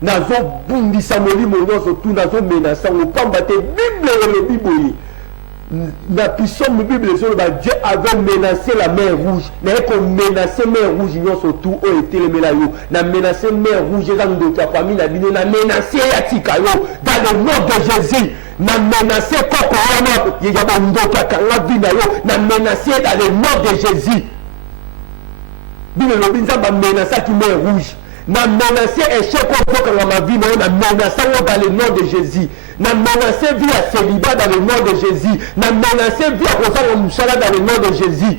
Nazo bundisa molimo nyonso tu nazo menasa opamba te Bible le Bible na puissance Bible sur le Dieu avait menacé la mer rouge na ko menacer mer rouge nyonso tu o etelemela yo na menacer mer rouge za ndoto ya famille na bino na menacer ya tika yo dans le nom de Jésus. Na menacer koko wana yeba ndoto kanga bina yo na menacer dans le nom de Jésus. Bino lo binza ba menacer qui mer rouge na menacer échec contre ma vie na menacer dans le nom de Jésus. Na menacer vie à célibat dans le nom de Jésus. Na menacer vie à Rosa Moussala dans le nom de Jésus.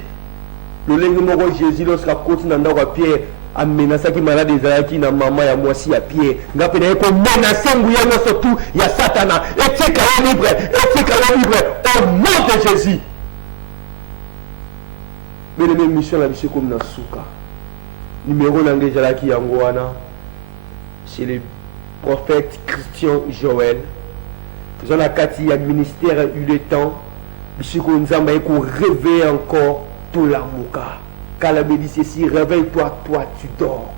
Le lengue moko Jésus lorsqu'il continue dans la pierre a menacé qui malade des Zalaki na maman ya moi si à pierre. Ngapena ko menacer nguya no surtout ya Satana. Etika libre au nom de Jésus. Mais les mêmes missions la mission comme na souka. Numéro l'anglais Zalaki yangoana. C'est le prophète Christian Joël. Nous avons la ministère eu le temps. Monsieur Konzamba est qu'on réveille encore tout la mouka. Kalabé dit ceci, réveille-toi, toi tu dors.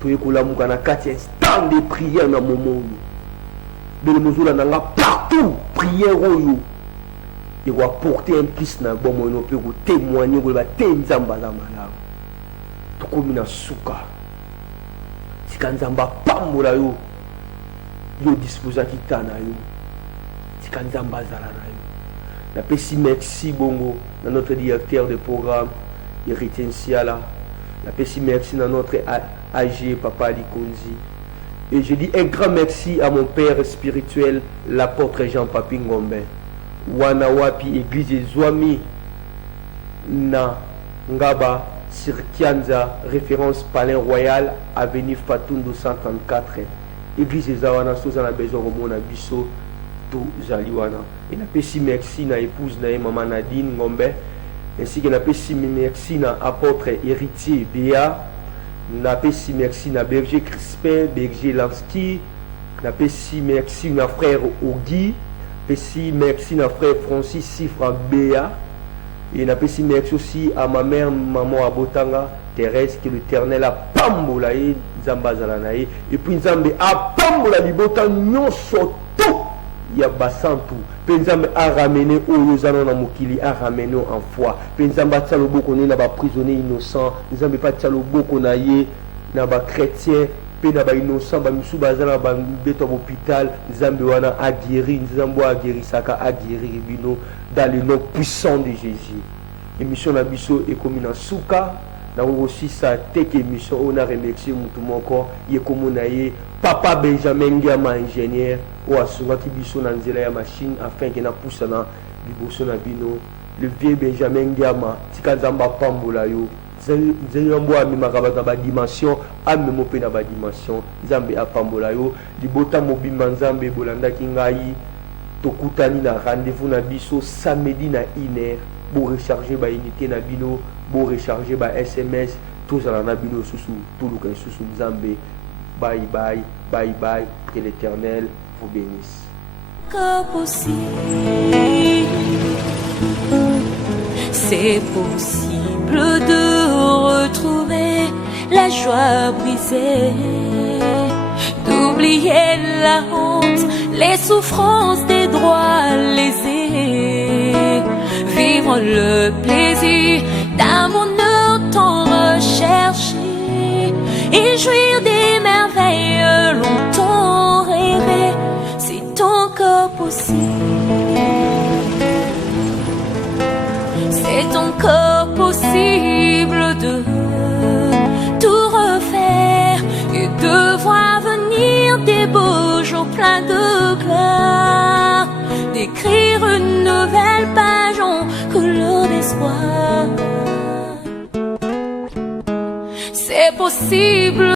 Tout est la mouka na kati instant de prière dans mon monde. Bele mozola nanga partout prière oyo. Il va porter un Christ na bon mono peut témoigner ko ba tenzamba za malamu. To komi na suka. Sikanzamba pambola yo. Yo disposa kitana yo. La PSI merci bongo dans notre directeur de programme Héritier Siala. La PSI merci dans notre AG Papa Ali Konzi. Et je dis un grand merci à mon père spirituel l'apôtre Jean Papi Ngombe. Wanawapi église Zwami na Ngaba Sirkianza référence Palais Royal avenue Fatundu 134. Église Zawana Sozana besoin Romona Bisso tout Zaliwana. Et na pesi merci na épouse na maman Nadine Ngombe ainsi que na pesi merci na apôtre héritier Béa, na pesi merci na berger Crispin, berger Lansky, na pesi merci na frère Ogi, pesi merci na frère Francis Sifra Béa et na pesi merci aussi à ma mère maman Abotanga Thérèse que l'Éternel a pambola et Zambazala et puis Nzambe a pambola libota nyonso tout. Il y a Bassantou. Penzambe a ramené au Yozano na Mokili, a ramené en foi. Penzamba Tchalobo qu'on est là-bas prisonnier innocent. Nzambe pas Tchalobo qu'on a yé là-bas chrétien. Pe na ba innocent, ba misu bazana ba beto hôpital. Nzambe wana a guéri. Nzambe a guéri saka a guéri bino dans le nom puissant de Jésus. Émission na biso et comme na souka. Na aussi ça tek émission on a remercié mutu moko ye komonaye Papa Benjamin Ngama ingénieur ou asunga ki biso na nzela ya machine afin que na pousse na liboso na bino le vieux Benjamin Ngama tikanzamba pambola yo nzembo amimaka bato ba dimension amemo pe na ba dimension nzambe apambola yo libota mobimba nzambe bolandaki ngai tokutani na rendez-vous na biso samedi na 1h pour recharger ba unité na bino pour recharger ba SMS tous à la bino susu tout le susu nzambe. Bye bye, bye bye, que l'Éternel vous bénisse. Que possible, c'est possible de retrouver la joie brisée, d'oublier la honte, les souffrances des droits lésés, vivre le plaisir d'un bonheur tant recherché et jouir des merveilles longtemps rêvées. C'est encore possible, c'est encore possible de tout refaire et de voir venir des beaux jours pleins de gloire, d'écrire une nouvelle page en couleur d'espoir. C'est possible.